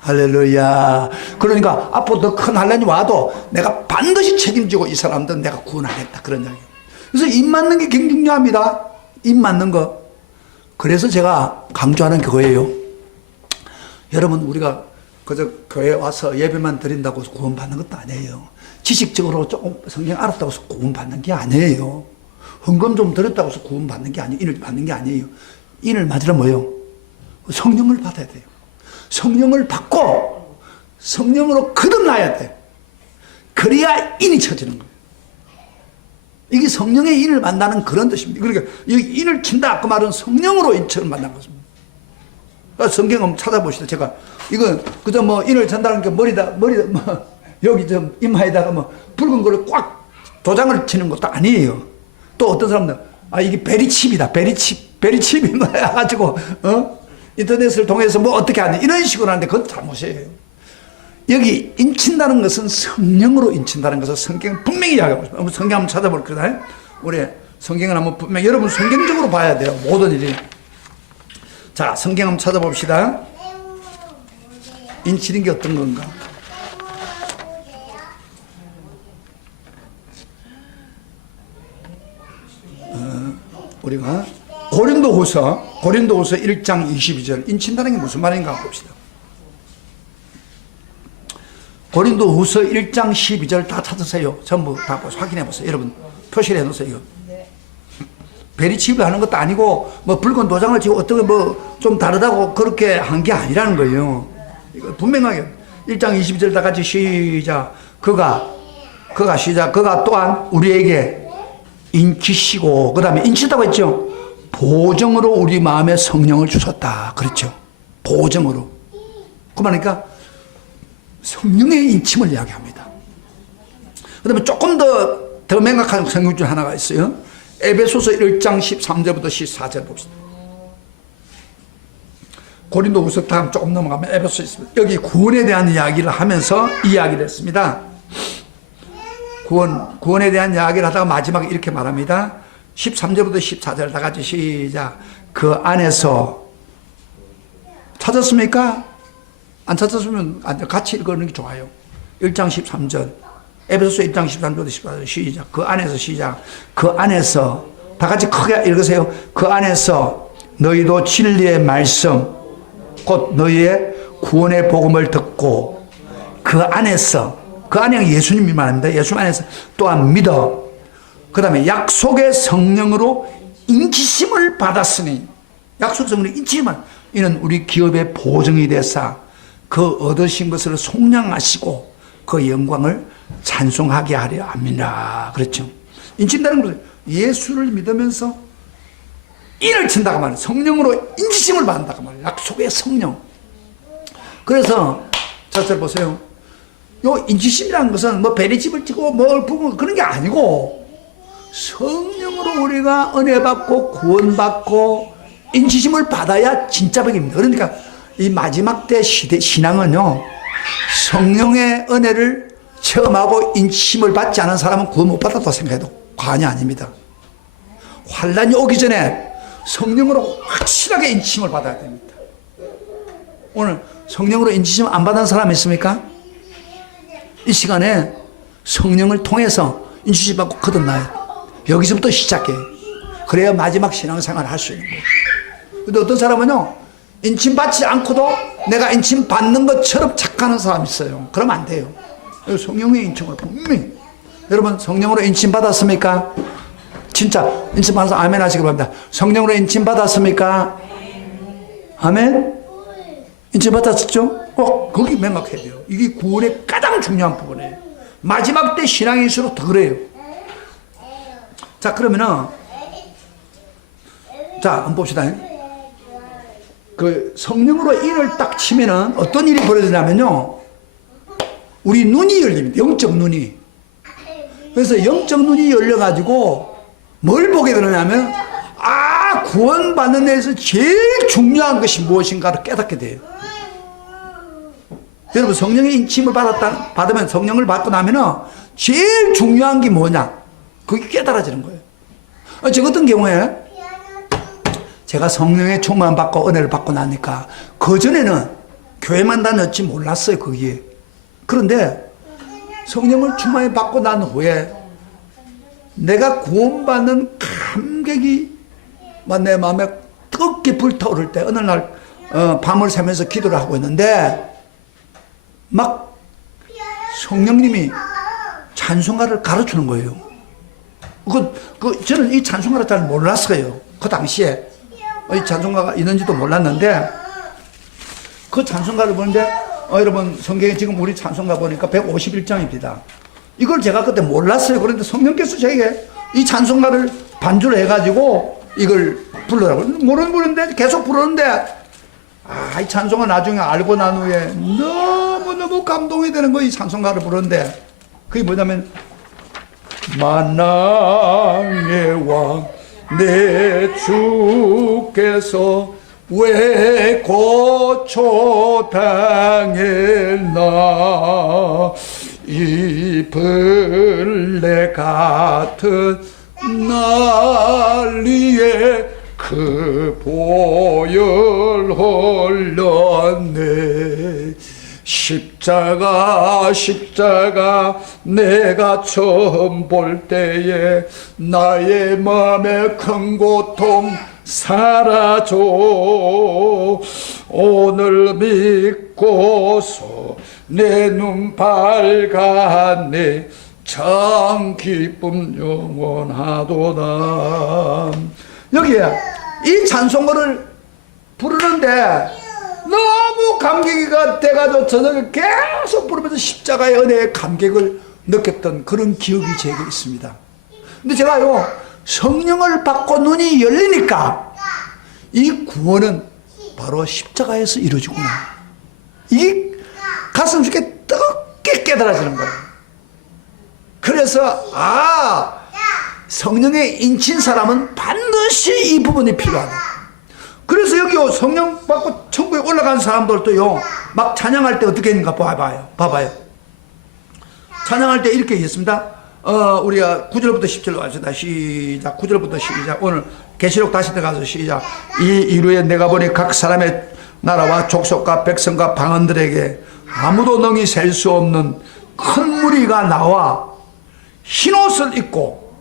할렐루야. 그러니까 앞으로 더 큰 환란이 와도 내가 반드시 책임지고 이 사람들 내가 구원하겠다 그런 이야기예요. 그래서 입 맞는 게 굉장히 중요합니다. 입 맞는 거. 그래서 제가 강조하는 게 그거예요. 여러분 우리가 그저 교회에 와서 예배만 드린다고 해서 구원받는 것도 아니에요. 지식적으로 조금 성경 알았다고 해서 구원받는 게 아니에요. 헌금 좀 드렸다고 해서 구원받는 게 아니에요. 인을 받는 게 아니에요. 인을 맞으려면 뭐예요? 성령을 받아야 돼요. 성령을 받고 성령으로 거듭나야 돼. 그래야 인이 쳐지는 거예요. 이게 성령의 인을 만나는 그런 뜻입니다. 그러니까 이 인을 친다 그 말은 성령으로 인처럼 만난 것입니다. 성경 한번 찾아보시다. 제가 이거 그저 뭐 인을 찬다는 게 머리다 뭐 여기 좀 이마에다가 뭐 붉은 거를 꽉 도장을 치는 것도 아니에요. 또 어떤 사람들 이게 베리칩이다. 베리칩이 뭐야 가지고 인터넷을 통해서 뭐 어떻게 하냐 이런 식으로 하는데 그건 잘못이에요. 여기 인친다는 것은 성령으로 인친다는 것을 성경은 분명히 이야기하고 있습니다. 성경 한번 찾아볼 거다. 우리 성경을 한번 분명히 여러분 성경적으로 봐야 돼요. 모든 일이. 자, 성경 한번 찾아봅시다. 인치는 게 어떤 건가? 우리가 고린도후서 1장 22절 인친다는 게 무슨 말인가 봅시다. 고린도후서 1장 12절 다 찾으세요. 전부 다 확인해 보세요. 여러분 표시를 해 놓으세요. 베리칩을 하는 것도 아니고 뭐 붉은 도장을 치고 어떻게 뭐 좀 다르다고 그렇게 한 게 아니라는 거예요. 이거 분명하게 1장 22절 다 같이 시작. 그가 또한 우리에게 인치시고 그 다음에 인치다고 했죠. 보정으로 우리 마음에 성령을 주셨다. 그렇죠. 보정으로. 그러니까 성령의 인침을 이야기합니다. 그 다음에 조금 더 명확한 성경 중 하나가 있어요. 에베소서 1장 13절부터 14절 봅시다. 고린도후서 다음 조금 넘어가면 에베소서 있습니다. 여기 구원에 대한 이야기를 하면서 이야기를 했습니다. 구원에 대한 이야기를 하다가 마지막에 이렇게 말합니다. 13절부터 14절 다 같이 시작. 그 안에서 찾았습니까? 안 찾았으면 같이 읽는 게 좋아요. 1장 13절 에베소서 1장 13절부터 14절 시작. 그 안에서 시작. 그 안에서 다 같이 크게 읽으세요. 그 안에서 너희도 진리의 말씀 곧 너희의 구원의 복음을 듣고 그 안에서 그 안에 예수님이 말합니다. 예수 안에서 또한 믿어. 그 다음에 약속의 성령으로 인치심을 받았으니 약속의 성령으로 인치심을 이는 우리 기업의 보증이 되사 그 얻으신 것을 속량하시고 그 영광을 찬송하게 하려 합니다. 그렇죠. 인친다는 것은 예수를 믿으면서 인을 친다고 말해요. 성령으로 인치심을 받는다고 말해요. 약속의 성령. 그래서 자세히 보세요. 요 인치심이라는 것은 뭐 베리집을 치고 뭘 부고 그런 게 아니고 성령으로 우리가 은혜 받고 구원 받고 인치심을 받아야 진짜 복입니다. 그러니까 이 마지막 때 시대 신앙은요, 성령의 은혜를 체험하고 인치심을 받지 않은 사람은 구원 못 받았다고 생각해도 과언이 아닙니다. 환란이 오기 전에 성령으로 확실하게 인치심을 받아야 됩니다. 오늘 성령으로 인치심 안 받은 사람 있습니까? 이 시간에 성령을 통해서 인치심 받고 거듭나요. 여기서부터 시작해. 그래야 마지막 신앙생활을 할 수 있는 거예요. 근데 어떤 사람은요, 인침 받지 않고도 내가 인침 받는 것처럼 착하는 사람이 있어요. 그러면 안 돼요. 성령의 인침을 분명히. 여러분 성령으로 인침 받았습니까? 진짜 인침 받아서 아멘 하시기 바랍니다. 성령으로 인침 받았습니까? 아멘? 인침 받았었죠? 거기 맹각해야 돼요. 이게 구원의 가장 중요한 부분이에요. 마지막 때 신앙일수록 더 그래요. 자, 그러면은 자, 한번 봅시다. 그 성령으로 인을 딱 치면은 어떤 일이 벌어지냐면요, 우리 눈이 열립니다. 영적 눈이. 그래서 영적 눈이 열려가지고 뭘 보게 되느냐면, 구원받는 데에서 제일 중요한 것이 무엇인가를 깨닫게 돼요. 여러분 성령의 인침을 받으면 성령을 받고 나면은 제일 중요한 게 뭐냐, 그게 깨달아지는 거예요. 저 같은 경우에 제가 성령의 충만 받고 은혜를 받고 나니까 그전에는 교회만 다녔지 몰랐어요. 거기에. 그런데 성령을 충만히 받고 난 후에 내가 구원받는 감격이 내 마음에 뜨겁게 불타오를 때 어느 날 밤을 새면서 기도를 하고 있는데 막 성령님이 찬송가를 가르치는 거예요. 저는 이 찬송가를 잘 몰랐어요. 그 당시에 이 찬송가가 있는지도 몰랐는데 그 찬송가를 보는데 여러분 성경에 지금 우리 찬송가 보니까 151장입니다. 이걸 제가 그때 몰랐어요. 그런데 성령께서 저에게 이 찬송가를 반주를 해가지고 이걸 부르라고. 모르는데 계속 부르는데 이 찬송가 나중에 알고 난 후에 너무너무 감동이 되는 거예요. 이 찬송가를 부르는데 그게 뭐냐면 만왕의 왕 내 주께서 왜 고초당했나 이 벌레 같은 난리에 그 보혈 흘렸네. 십자가 내가 처음 볼 때에 나의 마음에 큰 고통 사라져. 오늘 믿고서 내 눈 밝았네. 참 기쁨 영원하도다. 여기에 이 찬송가를 부르는데 너무 감격이가 돼가지고 저녁에 계속 부르면서 십자가의 은혜의 감격을 느꼈던 그런 기억이 제게 있습니다. 근데 제가요, 성령을 받고 눈이 열리니까 이 구원은 바로 십자가에서 이루어지구나. 이 가슴속에 뜨겁게 깨달아지는 거예요. 그래서 성령의 인친 사람은 반드시 이 부분이 필요하다. 그래서 여기 성령 받고 천국에 올라간 사람들도요, 막 찬양할 때 어떻게 했는가 봐봐요. 찬양할 때 이렇게 했습니다. 우리가 9절부터 10절로 갑시다. 시작. 9절부터 시작. 오늘 계시록 다시 들어가서 시작. 이 이루에 내가 보니 각 사람의 나라와 족속과 백성과 방언들에게 아무도 능히 셀 수 없는 큰 무리가 나와 흰옷을 입고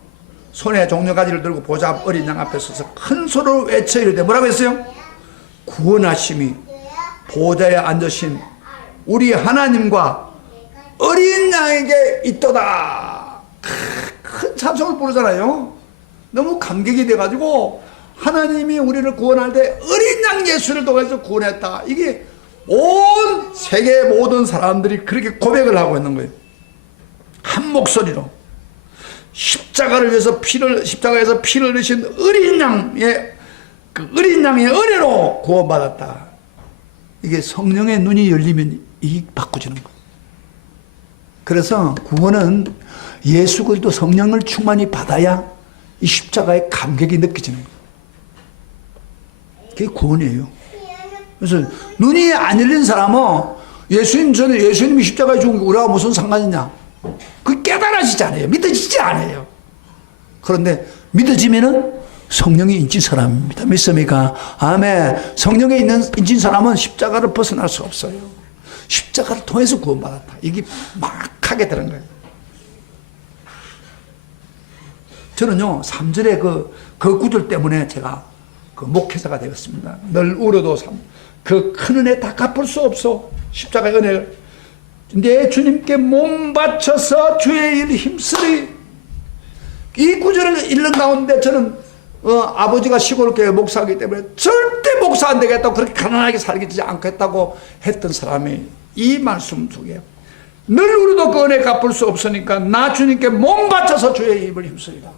손에 종려가지를 들고 보좌 앞 어린 양 앞에 서서 큰 소리로 외쳐 이르되 뭐라고 했어요? 구원하심이 보좌에 앉으신 우리 하나님과 어린 양에게 있도다. 큰 찬송을 부르잖아요. 너무 감격이 돼가지고 하나님이 우리를 구원할 때 어린 양 예수를 통해서 구원했다. 이게 온 세계 모든 사람들이 그렇게 고백을 하고 있는 거예요. 한 목소리로 십자가를 위해서 십자가에서 피를 흘리신 어린 양의 그 어린 양의 은혜로 구원받았다. 이게 성령의 눈이 열리면 이 바꿔지는 거예요. 그래서 구원은 예수 그리스도 성령을 충만히 받아야 이 십자가의 감격이 느껴지는 거예요. 그게 구원이에요. 그래서 눈이 안 열린 사람은 저는 예수님이 십자가에 죽은 게 우리가 무슨 상관이냐? 그게 깨달아지지 않아요. 믿어지지 않아요. 그런데 믿어지면은 성령이 인친 사람입니다. 믿습니까? 아멘. 성령에 인친 사람은 십자가를 벗어날 수 없어요. 십자가를 통해서 구원받았다. 이게 막 하게 되는 거예요. 저는요, 3절의 그 구절 때문에 제가 그 목회자가 되었습니다. 늘 울어도 그 큰 은혜 다 갚을 수 없어. 십자가의 은혜를. 내 주님께 몸 바쳐서 주의 일 힘쓰리. 이 구절을 읽는 가운데 저는 아버지가 시골교회 목사이기 때문에 절대 목사 안 되겠다고 그렇게 가난하게 살지 않겠다고 했던 사람이 이 말씀 속에 늘 우리도 그 은혜 갚을 수 없으니까 나 주님께 몸 바쳐서 주의 힘을 힘쓰리라.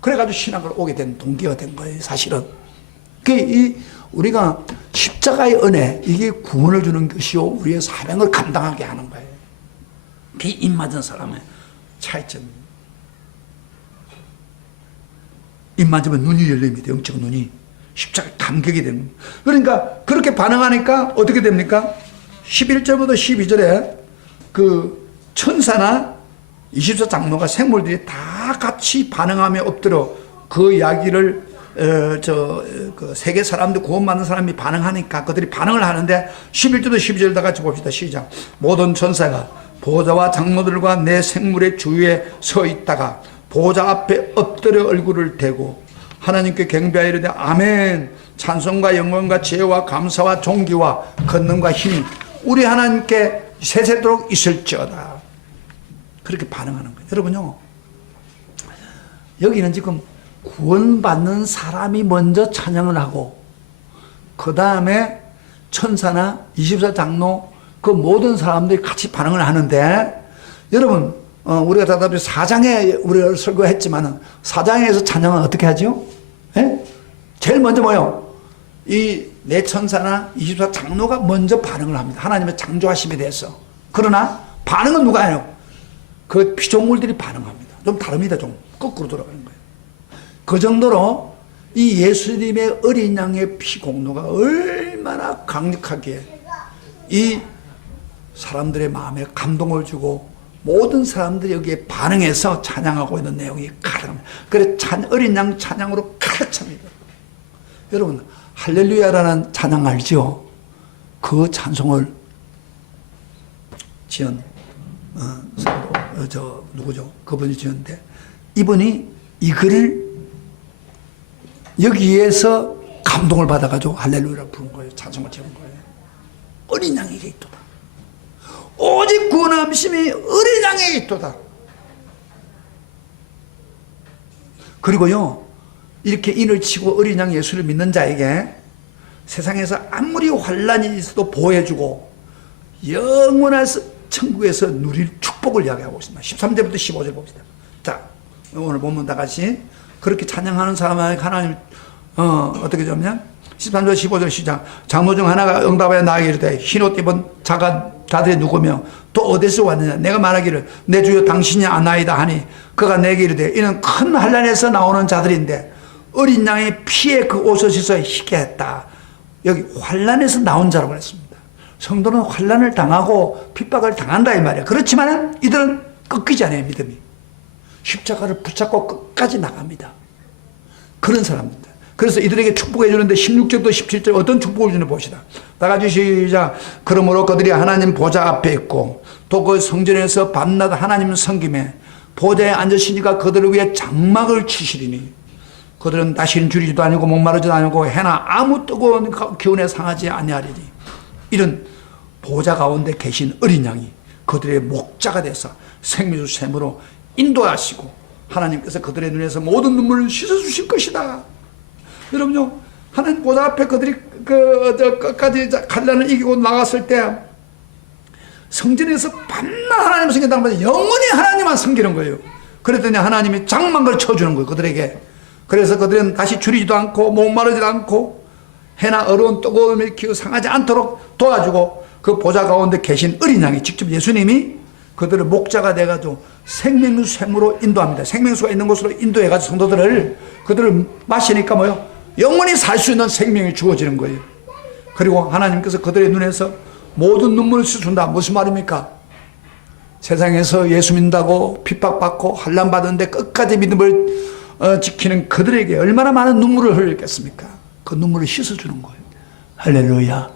그래가지고 신학을 오게 된 동기가 된 거예요. 사실은 우리가 십자가의 은혜, 이게 구원을 주는 것이요 우리의 사명을 감당하게 하는 거예요. 그게 입맞은 사람의 차이점입니다. 입맞으면 눈이 열립니다. 영적 눈이. 십자가 감격이 되는 겁니다. 그러니까 그렇게 반응하니까 어떻게 됩니까? 11절부터 12절에 그 천사나 24장로가 생물들이 다 같이 반응하며 엎드려 그 이야기를 그 세계 사람들 구원받는 사람이 반응하니까 그들이 반응을 하는데 11절부터 12절 다 같이 봅시다. 시작. 모든 천사가 보좌와 장로들과 내 생물의 주위에 서 있다가 보좌 앞에 엎드려 얼굴을 대고 하나님께 경배하여 이르되 아멘. 찬송과 영광과 지혜와 감사와 존귀와 권능과 힘이 우리 하나님께 세세도록 있을지어다. 그렇게 반응하는 거예요. 여러분요, 여기는 지금 구원받는 사람이 먼저 찬양을 하고 그 다음에 천사나 24장로 그 모든 사람들이 같이 반응을 하는데, 여러분 우리가 다들 4장에 우리가 설교했지만 4장에서 찬양은 어떻게 하죠? 예? 제일 먼저 뭐요? 이 내 천사나 24장로가 먼저 반응을 합니다. 하나님의 창조하심에 대해서. 그러나 반응은 누가 해요? 그 피조물들이 반응합니다. 좀 다릅니다. 좀 거꾸로 돌아가는 거예요. 그 정도로 이 예수님의 어린 양의 피 공로가 얼마나 강력하게 이 사람들의 마음에 감동을 주고 모든 사람들이 여기에 반응해서 찬양하고 있는 내용이 가득합니다. 그래서 어린 양 찬양으로 가득 찹니다. 여러분, 할렐루야라는 찬양 알죠? 그 찬송을 지은 누구죠? 그분이 지었는데 이분이 이 글을 여기에서 감동을 받아가지고 할렐루야를 부른 거예요. 찬송을 지은 거예요. 어린 양에게 있도다. 오직 구원함심이 어린 양에게 있도다. 그리고요, 이렇게 인을 치고 어린 양 예수를 믿는 자에게 세상에서 아무리 환란이 있어도 보호해주고 영원한 천국에서 누릴 축복을 이야기하고 있습니다. 13절부터 15절 봅시다. 자, 오늘 본문 다 같이 그렇게 찬양하는 사람에게 하나님 어떻게 되었냐? 13절 15절 시작. 장로 중 하나가 응답하여 나에게 이르되 흰옷 입은 자들이 누구며 또 어디서 왔느냐? 내가 말하기를 내 주여 당신이 아나이다 하니 그가 내게 이르되 이는 큰 환란에서 나오는 자들인데 어린 양의 피에 그 옷을 씻어 희게 했다. 여기 환란에서 나온 자라고 했습니다. 성도는 환란을 당하고 핍박을 당한다 이 말이에요. 그렇지만 이들은 꺾이지 않아요. 믿음이. 십자가를 붙잡고 끝까지 나갑니다. 그런 사람입니다. 그래서 이들에게 축복해 주는데 16절부터 17절 어떤 축복을 주는지 봅시다. 다 같이 시작. 그러므로 그들이 하나님 보좌 앞에 있고 또 그 성전에서 밤낮 하나님 섬김에 보좌에 앉으시니까 그들을 위해 장막을 치시리니 그들은 다시는 줄이지도 아니고 목마르지도 아니고 해나 아무 뜨거운 기운에 상하지 아니하리니 이런 보좌 가운데 계신 어린 양이 그들의 목자가 돼서 생명수 샘으로 인도하시고 하나님께서 그들의 눈에서 모든 눈물을 씻어주실 것이다. 여러분요, 하나님 보좌 앞에 그들이 끝까지 갈란을 이기고 나갔을 때 성전에서 밤낮 하나님을 섬긴다는 말은 영원히 하나님만 섬기는 거예요. 그랬더니 하나님이 장막을 쳐주는 거예요, 그들에게. 그래서 그들은 다시 줄이지도 않고 목마르지도 않고 해나 어려운 뜨거움이 기어 상하지 않도록 도와주고 그 보좌 가운데 계신 어린 양이 직접 예수님이 그들의 목자가 돼가지고 생명샘으로 인도합니다. 생명수가 있는 곳으로 인도해가지고 성도들을 그들을 마시니까 뭐요? 영원히 살 수 있는 생명이 주어지는 거예요. 그리고 하나님께서 그들의 눈에서 모든 눈물을 씻어준다. 무슨 말입니까? 세상에서 예수 믿는다고 핍박받고 환난받는데 끝까지 믿음을 지키는 그들에게 얼마나 많은 눈물을 흘렸겠습니까? 그 눈물을 씻어주는 거예요. 할렐루야.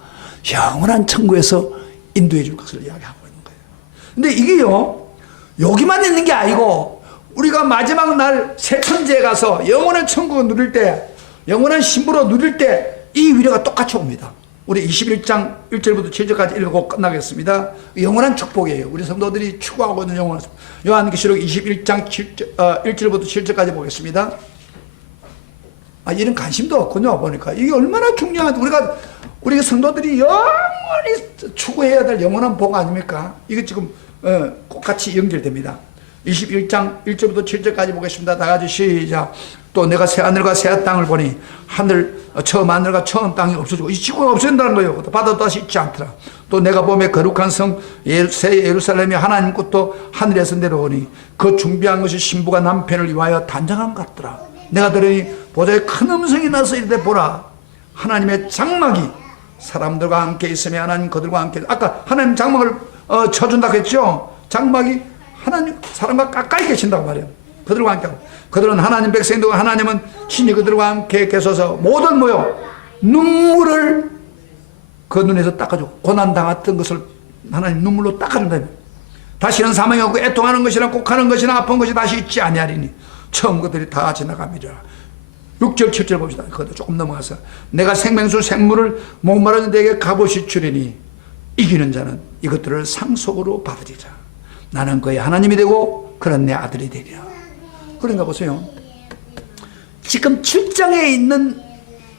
영원한 천국에서 인도해 줄 것을 이야기하고 있는 거예요. 근데 이게요, 여기만 있는 게 아니고 우리가 마지막 날 새 천지에 가서 영원한 천국을 누릴 때, 영원한 신부로 누릴 때 이 위로가 똑같이 옵니다. 우리 21장 1절부터 7절까지 읽고 끝나겠습니다. 영원한 축복이에요. 우리 성도들이 추구하고 있는 영원한 축복. 요한계시록 21장 1절부터 7절까지 보겠습니다. 이런 관심도 없군요. 보니까 이게 얼마나 중요한, 우리가 성도들이 영원히 추구해야 될 영원한 복 아닙니까? 이거 지금 꼭 같이 연결됩니다. 21장 1절부터 7절까지 보겠습니다. 다 같이 시작. 또 내가 새 하늘과 새 땅을 보니 처음 하늘과 처음 땅이 없어지고 이 지구가 없어진다는 거예요. 바다도 다시 있지 않더라. 또 내가 보며 거룩한 성 새 예루살렘이 하나님 것도 하늘에서 내려오니 그 준비한 것이 신부가 남편을 위하여 단장한 것 같더라. 내가 들으니 보좌에 큰 음성이 나서 이르되 보라, 하나님의 장막이 사람들과 함께 있으며 하나님 그들과 함께. 아까 하나님 장막을 쳐준다고 했죠. 장막이 하나님 사람과 가까이 계신다고 말이에요. 그들과 함께. 그들은 하나님 백성이고 하나님은 친히 그들과 함께 계셔서 모든 눈물을 그 눈에서 닦아주고 고난당했던 것을 하나님 눈물로 닦아준다. 다시는 사망이 없고 애통하는 것이나 곡하는 것이나 아픈 것이 다시 있지 아니하리니 처음 그들이 다 지나갑니다. 6절 7절 봅시다. 그것도 조금 넘어가서 내가 생명수 샘물을 목마른 데에게 값없이 주리니 이기는 자는 이것들을 상속으로 받으리라. 나는 그의 하나님이 되고 그는 내 아들이 되리라. 그런가 보세요. 지금 7장에 있는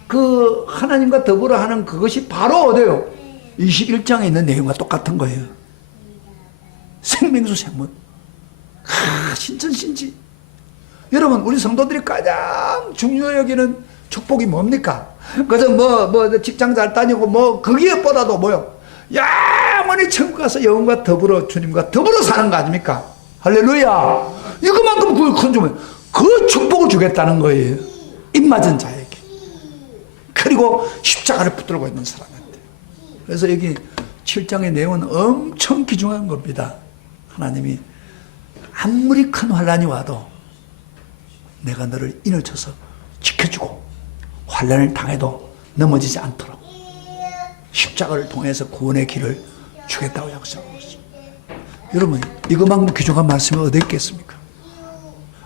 그 하나님과 더불어 하는 그것이 바로 어디요? 21장에 있는 내용과 똑같은 거예요. 생명수 샘물. 신천신지. 여러분, 우리 성도들이 가장 중요히 여기는 축복이 뭡니까? 그래서 직장 잘 다니고 거기에보다도 영원히 천국 가서 영혼과 더불어 주님과 더불어 사는 거 아닙니까? 할렐루야. 이거만큼 그걸 큰 주면 그 축복을 주겠다는 거예요. 입맞은 자에게. 그리고 십자가를 붙들고 있는 사람한테. 그래서 여기 7장의 내용은 엄청 귀중한 겁니다. 하나님이 아무리 큰 환난이 와도 내가 너를 인을 쳐서 지켜주고 환난을 당해도 넘어지지 않도록 십자가를 통해서 구원의 길을 주겠다고 약속하고 있습니다. 여러분, 이것만큼 귀중한 말씀이 어디 있겠습니까?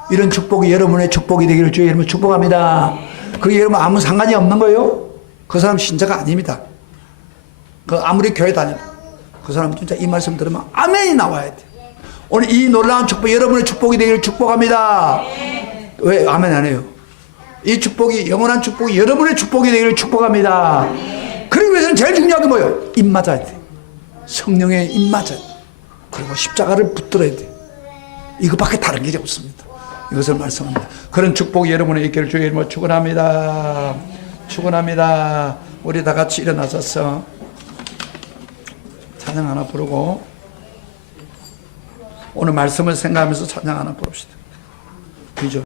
이런 축복이 여러분의 축복이 되기를 주의 이름으로 축복합니다. 그게 여러분 아무 상관이 없는 거예요? 그 사람 신자가 아닙니다. 아무리 교회 다녀도 그 사람 진짜 이 말씀 들으면 아멘이 나와야 돼. 오늘 이 놀라운 축복, 여러분의 축복이 되기를 축복합니다. 왜 아멘 안 해요? 이 축복이, 영원한 축복이 여러분의 축복이 되기를 축복합니다. 그러기 위해서는 제일 중요한 게 뭐예요? 입 맞아야 돼. 성령에 입 맞아야 돼. 그리고 십자가를 붙들어야 돼. 이것밖에 다른 게 없습니다. 이것을 말씀합니다. 그런 축복이 여러분의 있기를 주의 이름으로 축원합니다. 축원합니다. 우리 다 같이 일어나셔서 찬양 하나 부르고 오늘 말씀을 생각하면서 찬양 하나 부릅시다.